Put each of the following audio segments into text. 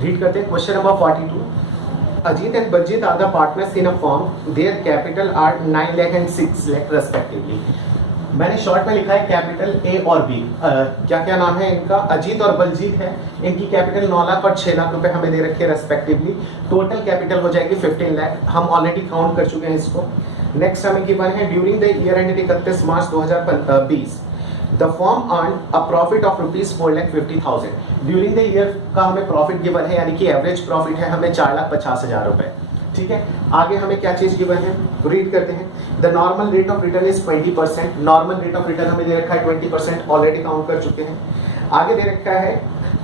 Read करते हैं question number 42. Ajit and Baljeet are the partners in a firm. Their capital are 9 lakh and 6 lakh respectively. मैंने short में लिखा है capital A और B. क्या क्या नाम है इनका? अजीत और बलजीत है. इनकी कैपिटल 9 लाख और 6 लाख रुपए हमें दे रखे हैं रेस्पेक्टिवली. टोटल कैपिटल हो जाएगी 15 लाख. हम ऑलरेडी काउंट कर चुके हैं इसको. नेक्स्ट हमें गिवन है during the year and 31 March 2020 the firm earn a profit of ₹4,50,000. During the year का हमें प्रॉफिट गिवन है, यानी कि एवरेज प्रॉफिट है हमें 4,50,000 रुपए. ठीक है, आगे हमें क्या चीज गिवन है रीड करते हैं. The normal rate of return is 20%. Normal rate of return हमें दे रखा है 20%, ऑलरेडी काउंट कर चुके हैं. आगे दे रखा है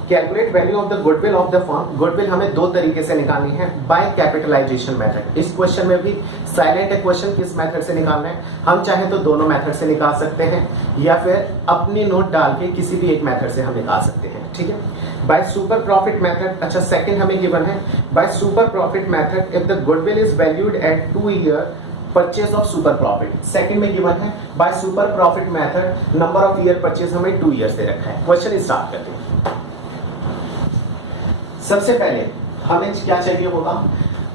calculate value of the goodwill of the firm. Goodwill हमें दो तरीके से निकालनी है, बाय कैपिटलाइजेशन मेथड. इस क्वेश्चन में भी साइलेंट है क्वेश्चन किस मेथड से निकालना है. हम चाहे तो दोनों मेथड से निकाल सकते हैं या फिर अपनी नोट डाल के किसी भी एक मेथड से हम निकाल सकते हैं. ठीक है, बाय सुपर प्रॉफिट मेथड. अच्छा, सेकंड हमें गिवन है by super profit method if the goodwill is valued at 2 year purchase of super profit. Second में गिवन है by super profit method number of year purchase हमें 2 years they रखा है. Question start करते हैं. सबसे पहले हमें क्या चाहिए होगा,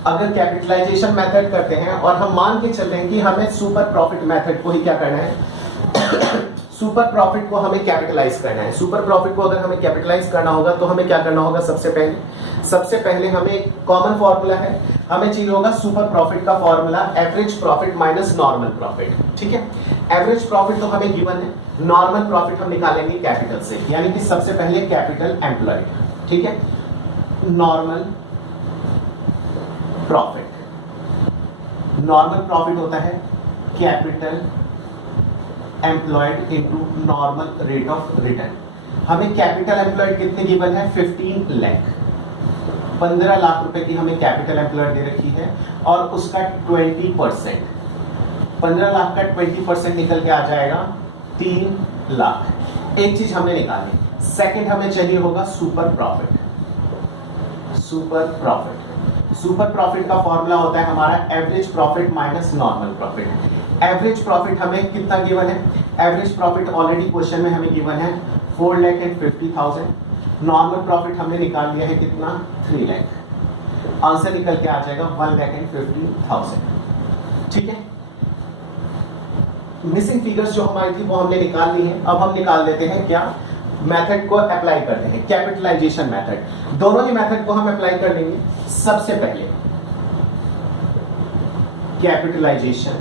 अगर कैपिटलाइजेशन मेथड करते हैं और हम मान के चल रहे हैं कि हमें सुपर प्रॉफिट मेथड को ही क्या करना है सुपर प्रॉफिट को हमें कैपिटलाइज करना है. सुपर प्रॉफिट को अगर हमें कैपिटलाइज करना होगा तो हमें क्या करना होगा, सबसे पहले हमें एक कॉमन फॉर्मूला है, हमें चाहिए होगा सुपर प्रॉफिट का formula average profit minus normal profit. ठीक है, एवरेज प्रॉफिट तो हमें गिवन है, नॉर्मल प्रॉफिट हम निकालेंगे कैपिटल से, यानी कि सबसे पहले कैपिटल एम्प्लॉयड. ठीक है, नॉर्मल प्रॉफिट होता है capital employed into normal rate of return. हमें कैपिटल एम्प्लॉयड कितने गिवन है 15 लाख. 15 लाख रुपए की हमें कैपिटल एम्प्लॉयड दे रखी है और उसका 20%, 15 लाख का 20% निकल के आ जाएगा 3 लाख. एक चीज हमने निकाली. सेकंड हमें चाहिए होगा सुपर प्रॉफिट. सुपर प्रॉफिट का फॉर्मूला होता है हमारा average profit minus normal profit. Average profit हमें कितना गिवन है, एवरेज प्रॉफिट ऑलरेडी क्वेश्चन में हमें गिवन है 4,50,000. नॉर्मल प्रॉफिट हमने निकाल लिया है कितना 3 लाख. आंसर निकल के आ जाएगा 1,50,000. ठीक है, मिसिंग फिगर्स जो हमारी थी वो हमने निकाल ली है. अब हम निकाल देते हैं क्या, मेथड को अप्लाई करते हैं, कैपिटलाइजेशन मेथड. दोनों ही मेथड को हम अप्लाई कर लेंगे. सबसे पहले कैपिटलाइजेशन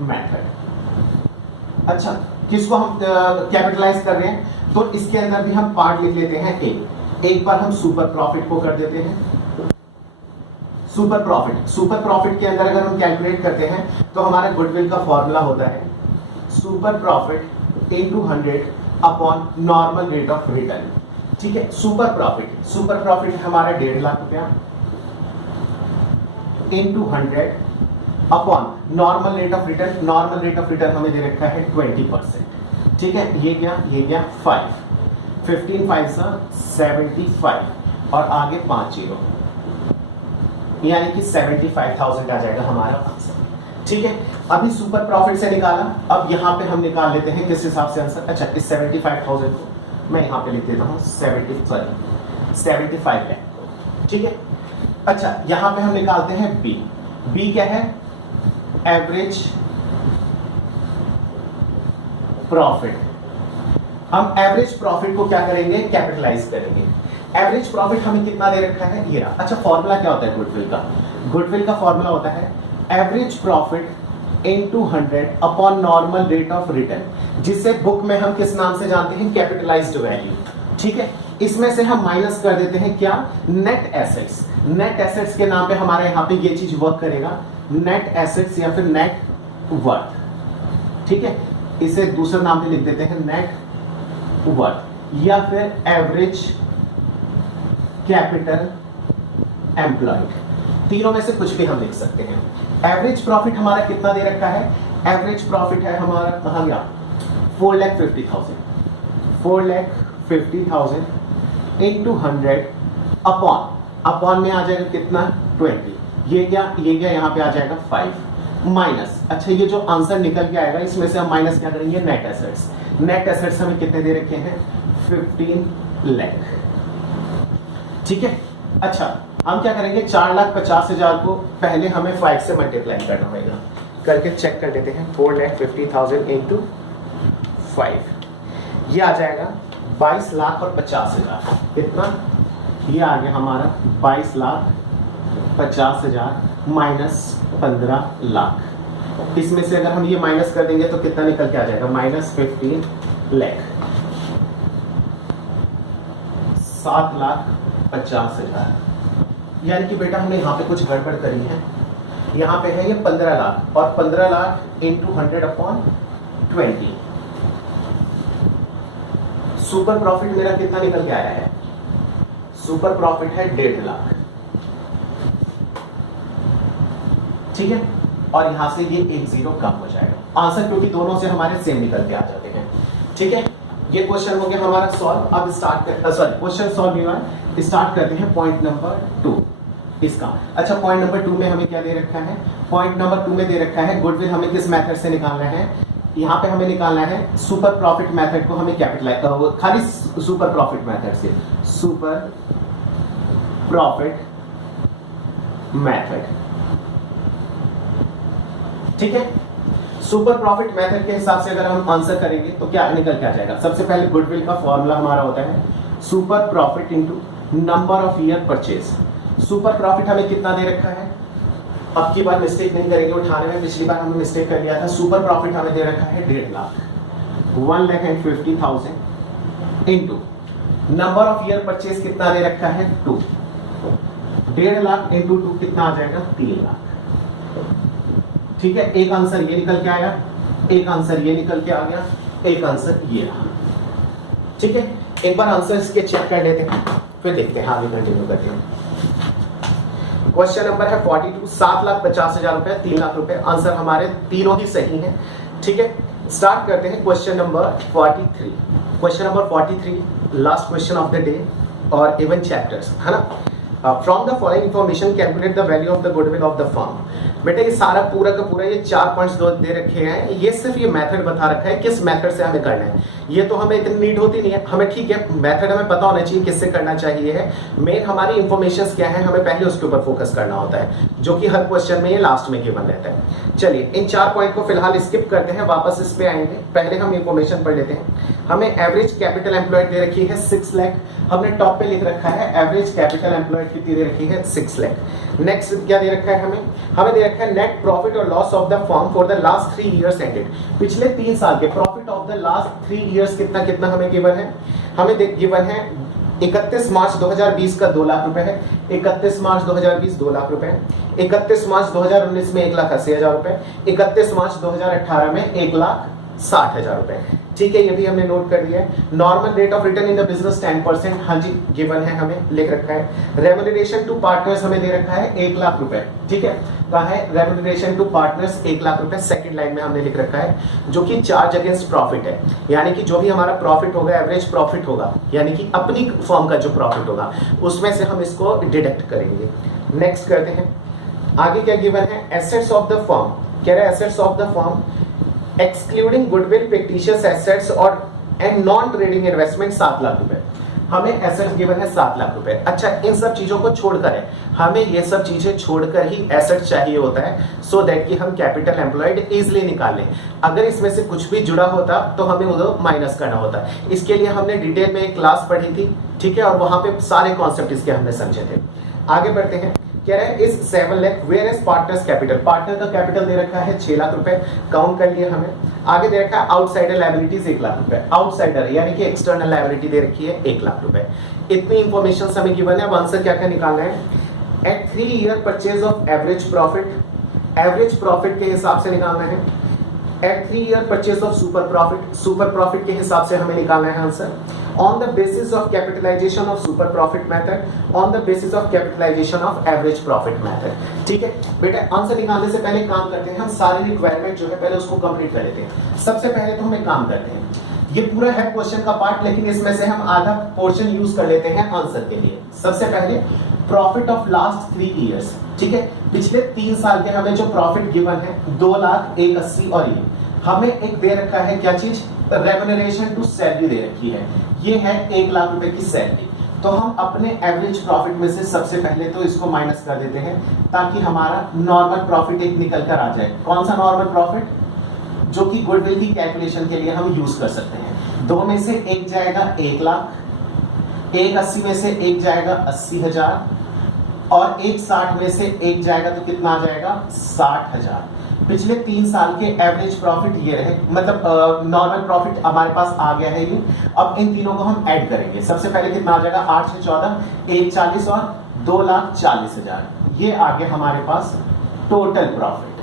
मेथड. अच्छा, किसको हम कैपिटलाइज कर रहे हैं, तो इसके अंदर भी हम पार्ट लिख लेते हैं. एक बार हम सुपर प्रॉफिट को कर देते हैं. सुपर प्रॉफिट के अंदर अगर हम कैलकुलेट करते हैं तो हमारा गुडविल का फॉर्मूला होता है super profit into 100 upon normal rate of return. ठीक है, सुपर प्रॉफिट हमारा 1.5 लाख रुपया into 100 upon normal rate of return. Normal rate of return हमें दे रखा है 20%. ठीक है, ये गया 5, 15 5 75 और आगे 5 जीरो, यानी कि 75,000 आ जाएगा हमारा आंसर. ठीक है, अभी सुपर प्रॉफिट से निकाला. अब यहां पे हम निकाल लेते हैं किस हिसाब से आंसर. अच्छा, इस 75,000 को मैं यहां पे लिख देता हूं 75 लाख. ठीक है, अच्छा यहां पे हम निकालते हैं बी क्या है, एवरेज प्रॉफिट. हम एवरेज प्रॉफिट को क्या करेंगे, कैपिटलाइज करेंगे. एवरेज प्रॉफिट हमें कितना दे रखा है, ये रहा. अच्छा, फॉर्मूला क्या होता है गुडविल का फॉर्मूला होता है average profit into 100 upon normal rate of return, जिसे बुक में हम किस नाम से जानते हैं, कैपिटलाइज्ड वैल्यू. ठीक है, इसमें से हम माइनस कर देते हैं क्या, नेट एसेट्स. नेट एसेट्स के नाम पे हमारा यहाँ पे ये चीज वर्क करेगा, नेट एसेट्स या फिर नेट वर्थ. ठीक है, इसे दूसरे नाम पे लिख देते हैं नेट वर्थ या फिर एवरेज कैपिटल एम्प्लॉयड. तीनों में से कुछ भी हम लिख सकते हैं. एवरेज प्रॉफिट हमारा कितना दे रखा है, एवरेज प्रॉफिट है हमारा कहां गया 4,50,000. 4,50,000 इंटू 100 अपॉन में आ जाएगा कितना 20. ये गया यहाँ पे आ जाएगा 5 माइनस. अच्छा, ये जो आंसर निकल के आएगा इसमें से हम माइनस क्या करेंगे, नेट एसेट्स. नेट एसेट्स हमें कितने दे रखे हैं 15 लाख. ठीक है। अच्छा, हम क्या करेंगे, 4,50,000 को पहले हमें 5 से मल्टीप्लाई करना होगा, करके चेक कर लेते हैं। 4,50,000 इंटू 5, ये आ जाएगा 22,50,000। कितना? ये आ गया हमारा 22,50,000 माइनस 15 लाख। इसमें से अगर हम ये माइनस कर देंगे तो कितना निकल के आ जाएगा, -15 लाख। 7,50,000। यानी कि बेटा हमने यहाँ पे कुछ गड़बड़ करी है। यहाँ पे है ये 15 लाख, और 15 लाख इंटू 100/20। सुपर प्रॉफिट मेरा कितना निकल के आया है? सुपर प्रॉफिट है 1.5 लाख। ठीक है, और यहां से ये 1 0 कम हो जाएगा आंसर, क्योंकि दोनों से हमारे सेम निकल के आ जाते हैं। ठीक है, ये क्वेश्चन हो गया हमारा सॉल्व। अब स्टार्ट क्वेश्चन सॉल्व हुआ, स्टार्ट करते हैं पॉइंट नंबर 2 इसका। अच्छा, पॉइंट नंबर 2 में हमें क्या दे रखा है? पॉइंट नंबर 2 में दे रखा है गुडविल हमें किस मेथड से निकालना है? यहाँ पे हमें निकालना है सुपर प्रॉफिट मेथड को हमें कैपिटलाइज, खाली सुपर प्रॉफिट मेथड से, सुपर प्रॉफिट मेथड। ठीक है, सुपर प्रॉफिट मेथड के हिसाब से अगर हम आंसर करेंगे तो क्या निकल के आ जाएगा? सबसे पहले गुडविल का फॉर्मूला हमारा होता है super profit into number of year purchase. Super profit हमें कितना दे रखा है? अब की बार मिस्टेक नहीं करेंगे उठाने में, पिछली बार हमने मिस्टेक कर लिया था। सुपर प्रॉफिट हमें दे रखा है 1.5 lakh, 1,50,000 into number of year purchase कितना दे रखा है? 2। 1.5 लाख इंटू 2 कितना आ जाएगा? 3 लाख। ठीक है, एक आंसर ये निकल के आया, एक आंसर ये निकल के आ गया, एक आंसर ये रहा। ठीक है, एक बार आंसर इसके चेक कर लेते हैं, फिर देखते हैं आगे कंटिन्यू करते हैं। क्वेश्चन नंबर है 42, 7,50,000 रुपए, 3 लाख रुपए। आंसर हमारे तीनों ही सही हैं। ठीक है, स्टार्ट करते हैं question number 43। Question number 43 last question of the day और इवन चैप्टर्स, है ना। From the following information calculate the value of the goodwill of the firm. बेटा ये सारा पूरा का पूरा ये 4 पॉइंट्स दे रखे हैं, ये सिर्फ ये मेथड बता रखा है किस मेथड से हमें करना है। ये तो हमें इतनी नीड होती नहीं है, हमें ठीक है मेथड हमें पता होना चाहिए किससे करना चाहिए है। मेन हमारी इंफॉर्मेशंस क्या है, हमें पहले उसके ऊपर फोकस करना होता है, जो कि हर क्वेश्चन में ये लास्ट में गिवन रहता है। चलिए इन 4 पॉइंट को फिलहाल स्किप करते हैं, वापस इस पे आएंगे। पहले हम इंफॉर्मेशन पढ़ लेते हैं। हमें एवरेज कैपिटल एम्प्लॉयड दे रखी है 6 लाख। हमने टॉप पे लिख रखा है एवरेज कैपिटल एम्प्लॉयड कितनी दे रखी है? 6 लाख। नेक्स्ट क्या दे रखा है हमें दे रखा है नेट प्रॉफिट और loss of the firm for the last 3 years ended. पिछले 3 साल के profit of the last 3 years कितना कितना हमें गिवन है? हमें गिवन है 31 मार्च 2020 का 2 लाख रुपए है, 31 मार्च 2020 2 लाख रुपए है, 31 मार्च 2019 में 1,80,000 रुपए, 31 मार्च 2018 में 1,60,000 रुपए। ठीक है, ये भी हमने नोट कर लिया है। Normal rate of return in the business 10%, हाँ जी गिवन है, हमें लिख रखा है। रेम्यूनरेशन टू पार्टनर्स हमें दे रखा है 1 लाख रुपए। ठीक है, कहा है रेम्यूनरेशन टू पार्टनर्स 1 लाख रुपए, सेकंड लाइन में हमने लिख रखा है, जो कि चार्ज अगेंस्ट प्रॉफिट है। यानी कि जो भी हमारा प्रॉफिट होगा, एवरेज प्रॉफिट होगा, यानी कि अपनी फर्म का जो प्रॉफिट होगा उसमें से हम इसको डिडक्ट करेंगे। नेक्स्ट करते हैं, आगे क्या गिवन है? एसेट्स ऑफ द फर्म, कह रहे हैं assets of the firm excluding goodwill, fictitious assets और and non trading investment 7 lakh रुपए। हमें एसेट्स गिवन है 7 लाख रुपए। अच्छा, इन सब चीजों को छोड़कर है, हमें ये सब चीजें छोड़कर ही एसेट चाहिए होता है, सो दैट कि हम कैपिटल एम्प्लॉयड इजिली निकाल लें। अगर इसमें से कुछ भी जुड़ा होता तो हमें उधर माइनस करना होता। इसके लिए हमने डिटेल में एक क्लास पढ़ी थी, ठीक है, और वहां पे सारे कॉन्सेप्ट इसके हमने समझे थे। आगे बढ़ते हैं, कह रहे हैं इस 7 lakh where is partners capital. Partner का कैपिटल दे रखा है 6 लाख रुपए, काउंट कर लिए हमें। आगे दे रखा है आउटसाइडर लायबिलिटीज 1 लाख रुपए, आउटसाइडर यानी कि एक्सटर्नल लायबिलिटी दे रखी है 1 लाख रुपए। इतनी इंफॉर्मेशन हमें गिवन है। अब आंसर क्या क्या निकालना है? At 3 year purchase of average profit, average profit के हिसाब से निकालना है। At 3 year purchase of super profit, super profit के हिसाब से हमें निकालना है answer. On the basis of capitalization of super profit method, on the basis of capitalization of average profit method। ठीक है बेटा, आंसर निकालने से पहले काम करते हैं हम, सारी रिक्वायरमेंट जो है पहले उसको कंप्लीट कर लेते हैं। सबसे पहले तो हम एक काम करते हैं, ये पूरा है क्वेश्चन का पार्ट, लेकिन इसमें से हम आधा पोर्शन यूज कर लेते हैं आंसर के लिए। सबसे पहले प्रॉफिट ऑफ लास्ट 3 इयर्स, ठीक है, पिछले 3 साल के हमें जो प्रॉफिट गिवन है 2,01,80 और हमें एक दे रखा है क्या चीज? रेम्यूनरेशन टू सैलरी दे रखी है, ये है 1 लाख रुपए की सैलरी। तो हम अपने एवरेज प्रॉफिट में से सबसे पहले तो इसको माइनस कर देते हैं ताकि हमारा नॉर्मल प्रॉफिट एक निकल कर आ जाए। कौन सा नॉर्मल प्रॉफिट? जो कि गुडविल की कैलकुलेशन के लिए हम यूज कर सकते हैं। 2 में से एक जाएगा 1 लाख, 180 में से एक जाएगा 80,000 और 160 में से एक जाएगा तो कितना आ जाएगा? 60,000। पिछले 3 साल के एवरेज प्रॉफिट ये रहे, मतलब नॉर्मल प्रॉफिट हमारे पास आ गया है ये। अब इन तीनों को हम ऐड करेंगे। सबसे पहले कितना आ जाएगा? 8 से 14, 140 और 2,40,000। ये आ गया हमारे पास टोटल प्रॉफिट।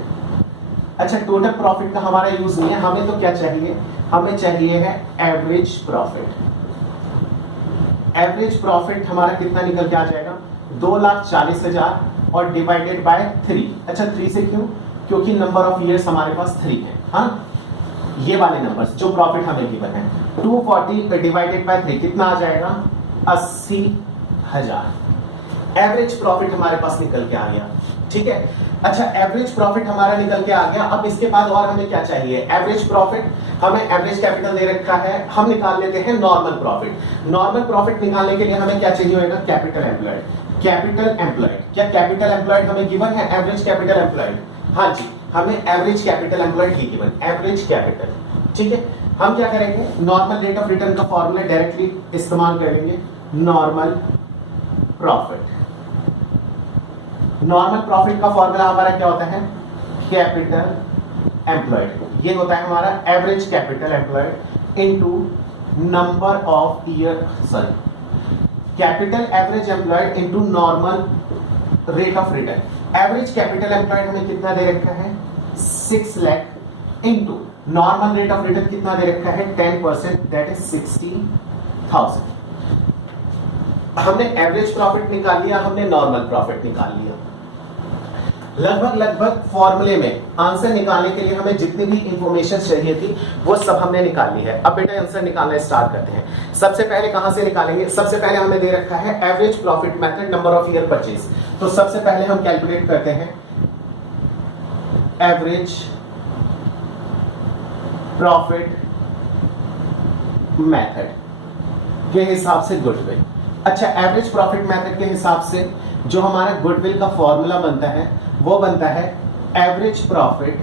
अच्छा, टोटल प्रॉफिट का हमारा यूज नहीं है, हमें तो क्या चाहिए? हमें चाहिए है एवरेज प्रॉफिट। एवरेज प्रॉफिट हमारा कितना निकल के आ जाएगा? 2,40,000 और डिवाइडेड बाय 3। अच्छा, 3 से क्यों? क्योंकि नंबर ऑफ ईयर्स हमारे पास 3 है। हाँ, ये वाले नंबर्स जो प्रॉफिट हमें गिवन है। 240 डिवाइडेड बाय 3 कितना आ जाएगा? 80,000। एवरेज प्रॉफिट हमारे पास निकल के आ गया। ठीक है। अच्छा, एवरेज प्रॉफिट हमारा निकल के आ गया। अब इसके बाद और हमें क्या चाहिए? एवरेज प्रॉफिट, हमें एवरेज कैपिटल दे रखा है, हम निकाल लेते हैं नॉर्मल प्रॉफिट। नॉर्मल प्रॉफिट निकालने के लिए हमें क्या चाहिए होगा? Capital employed. कैपिटल एम्प्लॉयड, क्या कैपिटल एम्प्लॉयड हमें गिवन है? एवरेज कैपिटल एम्प्लॉयड, हाँ जी, हमें एवरेज कैपिटल एम्प्लॉयड ही गिवन, एवरेज कैपिटल। ठीक है, हम क्या करेंगे? नॉर्मल रेट ऑफ रिटर्न का फॉर्मूला डायरेक्टली इस्तेमाल कर लेंगे। नॉर्मल प्रॉफिट, नॉर्मल प्रॉफिट का फॉर्मूला हमारा क्या होता है? Capital employed. ये होता है हमारा average capital employed into number of year, sorry, capital average employed into normal rate of return. Average capital employed हमें कितना दे रखा है? 6 lakh into normal rate of return कितना दे रखा है? 10%, दैट इज 60,000। हमने एवरेज प्रॉफिट निकाल लिया, हमने नॉर्मल प्रॉफिट निकाल लिया। लगभग फॉर्मूले में आंसर निकालने के लिए हमें जितनी भी इंफॉर्मेशन चाहिए थी वो सब हमने निकाल ली है। अब बेटा आंसर निकालना स्टार्ट करते हैं। सबसे पहले कहां से निकालेंगे? सबसे पहले हमें दे रखा है average profit method, number of year purchase. तो सबसे पहले हम कैलकुलेट करते हैं एवरेज प्रॉफिट मेथड के हिसाब से गुडविल। अच्छा, एवरेज प्रॉफिट मेथड के हिसाब से जो हमारा गुडविल का फॉर्मूला बनता है वो बनता है average profit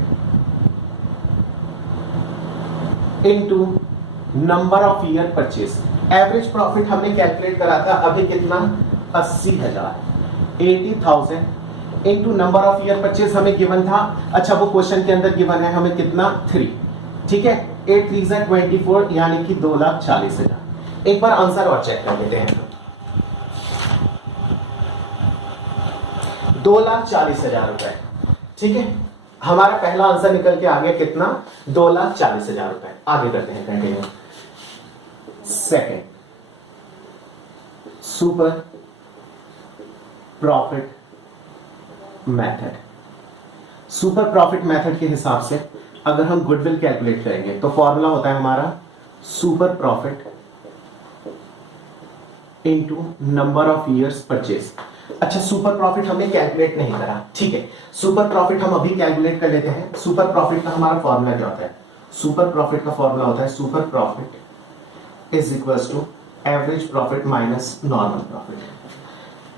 into number of year purchase. Average profit हमने कैलकुलेट करा था अभी कितना? 80,000, 80,000 into number of year purchase हमें गिवन था। अच्छा, वो क्वेश्चन के अंदर गिवन है हमें कितना? 3। ठीक है, 8 3 24 यानी कि 2,40,000। एक बार आंसर और चेक कर लेते हैं। 2,40,000 रुपए। ठीक है, हमारा पहला आंसर निकल के आ गया कितना? 2,40,000 रुपए। आगे करते हैं, continue. Second, super profit method. Super profit method के हिसाब से अगर हम गुडविल कैलकुलेट करेंगे तो फॉर्मूला होता है हमारा super profit into number of years purchase. अच्छा, सुपर प्रॉफिट हमने कैलकुलेट नहीं करा। ठीक है, सुपर प्रॉफिट हम अभी कैलकुलेट कर लेते हैं। सुपर प्रॉफिट का हमारा फॉर्मूला क्या होता है? सुपर प्रॉफिट का फॉर्मूला होता है super profit is equals to average profit minus normal profit.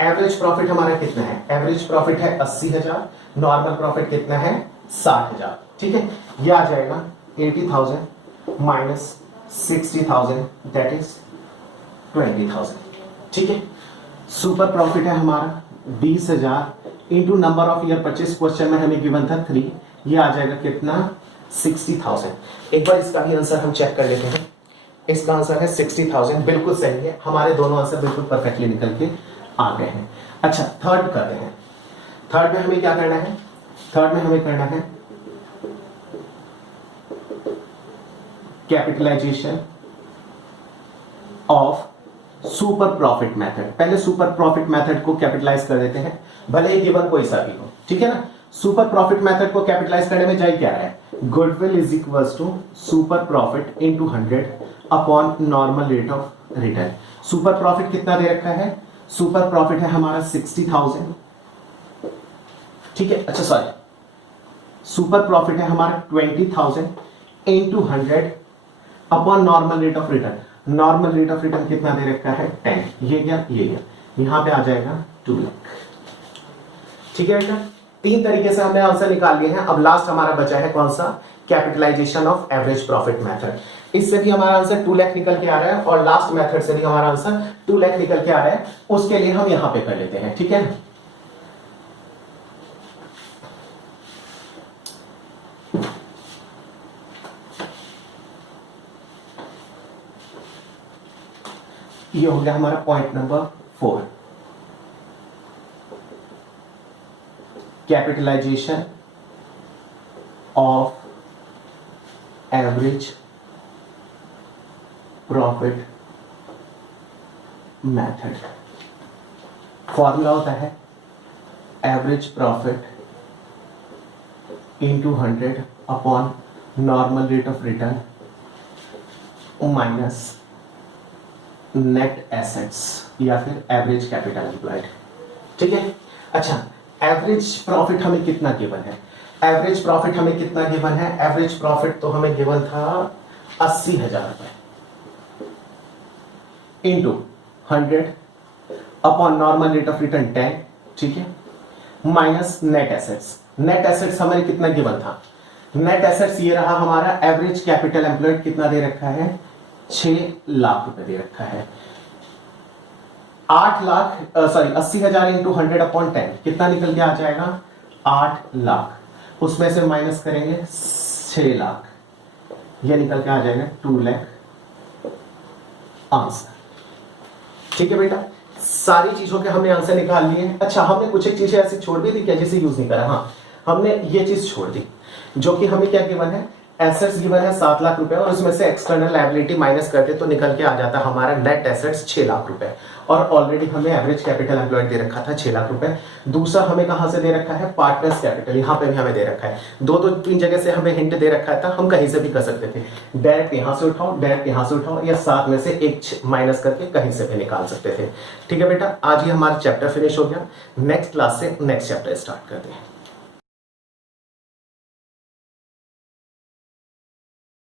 Average profit हमारा कितना है? एवरेज प्रॉफिट है 80,000, नॉर्मल प्रॉफिट कितना है? 60,000। ठीक है, यह आ जाएगा 80,000 माइनस 60,000, दैट इज 20,000। ठीक है, सुपर प्रॉफिट है हमारा 20,000 into number of year purchase. Question में हमें गिवन था 3, ये आ जाएगा कितना? 60,000। एक बार इसका भी आंसर हम चेक कर लेते हैं। इसका आंसर है 60,000, बिल्कुल सही है। हमारे दोनों आंसर बिल्कुल परफेक्टली निकल के आ गए हैं। अच्छा, थर्ड करते हैं। थर्ड में हमें क्या करना है? थर्ड में हमें करना है capitalization of super profit method. पहले सुपर प्रॉफिट मेथड को कैपिटलाइज कर देते हैं, भले ही गिवन कोई सा भी हो। ठीक है ना, सुपर प्रॉफिट मेथड को कैपिटलाइज करने में जाए क्या है? Goodwill is equals to super profit into 100 upon normal rate of return. Super profit कितना दे रखा है? सुपर प्रॉफिट है हमारा 60,000। ठीक है, अच्छा सॉरी, सुपर प्रॉफिट है हमारा 20,000 into 100 upon normal rate of return. Normal rate of return कितना दे रखा है 10, ये गया ये गया, यहां पे आ जाएगा 2 लाख। ठीक है बेटा, 3 तरीके से हमने आंसर निकाल लिए हैं। अब लास्ट हमारा बचा है कौन सा, capitalization of average profit method. इससे भी हमारा आंसर 2 लाख निकल के आ रहा है और लास्ट मेथड से भी हमारा आंसर 2 लाख निकल के आ रहा है। उसके लिए हम यहां पे कर लेते हैं, ठीक है। ये हो गया हमारा point number 4, capitalization of average profit method. Formula होता है average profit into 100 upon normal rate of return minus net assets या फिर एवरेज कैपिटल एम्प्लॉयड। ठीक है, अच्छा एवरेज प्रॉफिट हमें कितना गिवन है, एवरेज प्रॉफिट हमें कितना गिवन है, एवरेज प्रॉफिट तो हमें गिवन था 80,000 रुपए into 100 upon normal rate of return 10, ठीक है, minus net assets. Net assets हमें कितना गिवन था, नेट एसेट्स ये रहा हमारा, एवरेज कैपिटल एम्प्लॉयड कितना दे रखा है 6 लाख रुपए दे रखा है। 80,000 इंटू 100 अपॉन 10 कितना निकल के आ जाएगा 8 लाख, उसमें से माइनस करेंगे 6 लाख, यह निकल के आ जाएगा 2 लाख आंसर। ठीक है बेटा, सारी चीजों के हमने आंसर निकाल लिए। अच्छा हमने कुछ एक चीजें ऐसी छोड़ भी दी क्या जिसे यूज नहीं करा, हाँ हमने ये चीज छोड़ दी जो कि हमें क्या गिवन है, एसेट्स गिवन है 7 लाख रुपए और उसमें से एक्सटर्नल लायबिलिटी माइनस करते तो निकल के आ जाता हमारा नेट एसेट्स 6 लाख रुपए, और ऑलरेडी हमें एवरेज कैपिटल एम्प्लॉयड दे रखा था 6 लाख रुपए। दूसरा हमें कहां से दे रखा है, पार्टनर्स कैपिटल, यहां पे भी हमें दे रखा है। 2-3 जगह से हमें हिंट दे रखा था, हम कहीं से भी कर सकते थे, डायरेक्ट यहां से उठाओ, डायरेक्ट यहां से उठाओ, या 7 में से 1 माइनस करके कहीं से भी निकाल सकते थे। ठीक है बेटा, आज ये हमारा चैप्टर फिनिश हो गया। नेक्स्ट क्लास से नेक्स्ट चैप्टर स्टार्ट करते हैं।